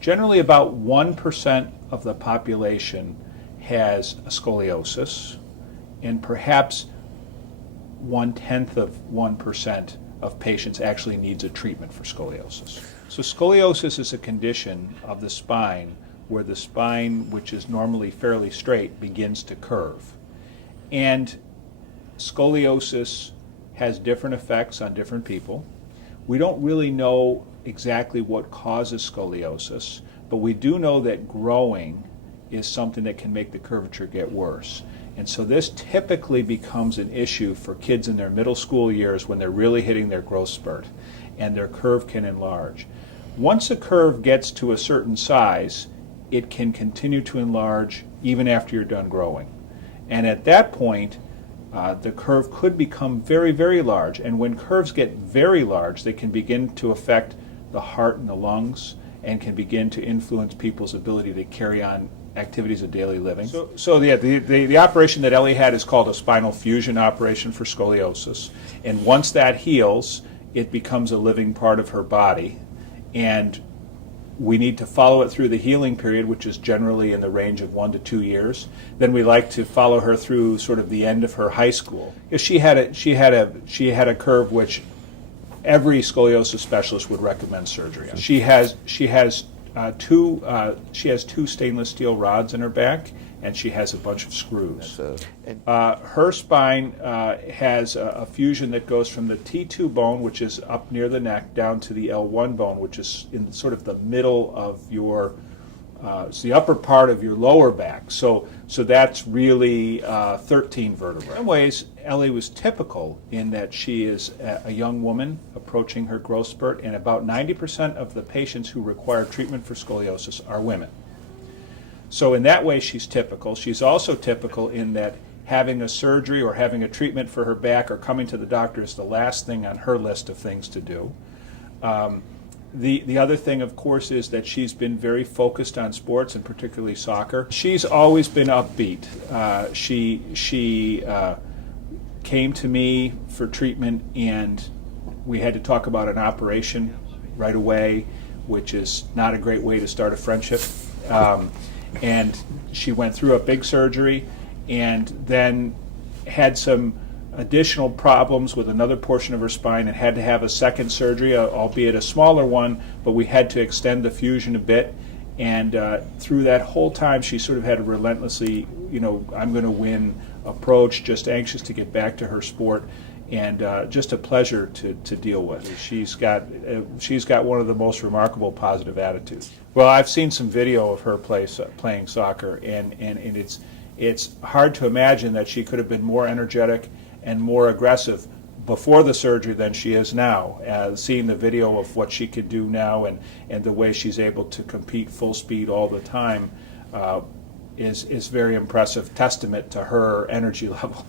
Generally about 1% of the population has a scoliosis, and perhaps 1/10 of 1% of patients actually needs a treatment for scoliosis. So scoliosis is a condition of the spine where the spine, which is normally fairly straight, begins to curve. And scoliosis has different effects on different people. We don't really know exactly what causes scoliosis, but we do know that growing is something that can make the curvature get worse. And so this typically becomes an issue for kids in their middle school years when they're really hitting their growth spurt and their curve can enlarge. Once a curve gets to a certain size, it can continue to enlarge even after you're done growing. And at that point, the curve could become very, very large. And when curves get very large, they can begin to affect the heart and the lungs and can begin to influence people's ability to carry on activities of daily living. The operation that Elli had is called a spinal fusion operation for scoliosis. And once that heals, it becomes a living part of her body. And we need to follow it through the healing period, which is generally in the range of 1 to 2 years. Then we like to follow her through sort of the end of her high school. She had a curve which every scoliosis specialist would recommend surgery on. She has two stainless steel rods in her back, and she has a bunch of screws. Her spine has a fusion that goes from the T2 bone, which is up near the neck, down to the L1 bone, which is in sort of the middle of your, it's the upper part of your lower back. So that's really 13 vertebrae. In some ways, Elli was typical in that she is a young woman approaching her growth spurt, and about 90% of the patients who require treatment for scoliosis are women. So in that way, she's typical. She's also typical in that having a surgery or having a treatment for her back or coming to the doctor is the last thing on her list of things to do. The other thing, of course, is that she's been very focused on sports, and particularly soccer. She's always been upbeat. She came to me for treatment, and we had to talk about an operation right away, which is not a great way to start a friendship. And she went through a big surgery and then had some additional problems with another portion of her spine and had to have a second surgery, albeit a smaller one, but we had to extend the fusion a bit. And through that whole time, she sort of had a relentlessly, I'm going to win approach, just anxious to get back to her sport, and just a pleasure to deal with. She's got one of the most remarkable positive attitudes. Well, I've seen some video of her playing soccer, and it's hard to imagine that she could have been more energetic and more aggressive before the surgery than she is now. Seeing the video of what she can do now and the way she's able to compete full speed all the time is very impressive testament to her energy level.